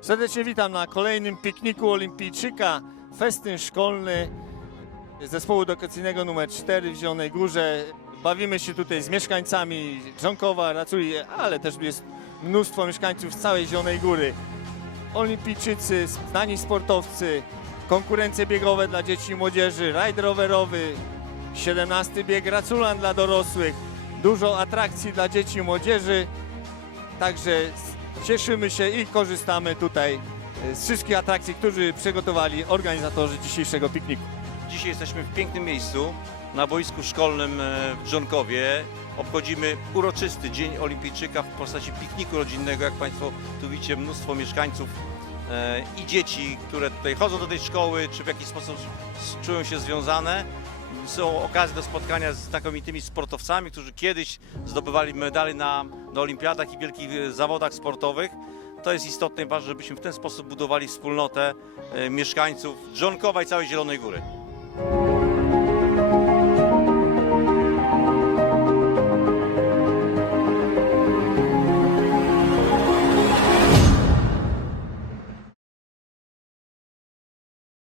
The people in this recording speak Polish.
Serdecznie witam na kolejnym pikniku olimpijczyka. Festyn szkolny zespołu edukacyjnego numer 4 w Zielonej Górze. Bawimy się tutaj z mieszkańcami Dżonkowa, Raculi, ale też jest mnóstwo mieszkańców z całej Zielonej Góry. Olimpijczycy, znani sportowcy, konkurencje biegowe dla dzieci i młodzieży, rajd rowerowy, 17 bieg Raculan dla dorosłych, dużo atrakcji dla dzieci i młodzieży. Także cieszymy się i korzystamy tutaj e, z wszystkich atrakcji, które przygotowali organizatorzy dzisiejszego pikniku. Dzisiaj jesteśmy w pięknym miejscu na boisku szkolnym e, w Żonkowie. Obchodzimy uroczysty Dzień Olimpijczyka w postaci pikniku rodzinnego. Jak Państwo tu widzicie, mnóstwo mieszkańców e, i dzieci, które tutaj chodzą do tej szkoły, czy w jakiś sposób czują się związane. Są okazje do spotkania z znakomitymi sportowcami, którzy kiedyś zdobywali medale na, na olimpiadach i wielkich e, zawodach sportowych. To jest istotne żebyśmy w ten sposób budowali wspólnotę e, mieszkańców Żonkowa i całej Zielonej Góry.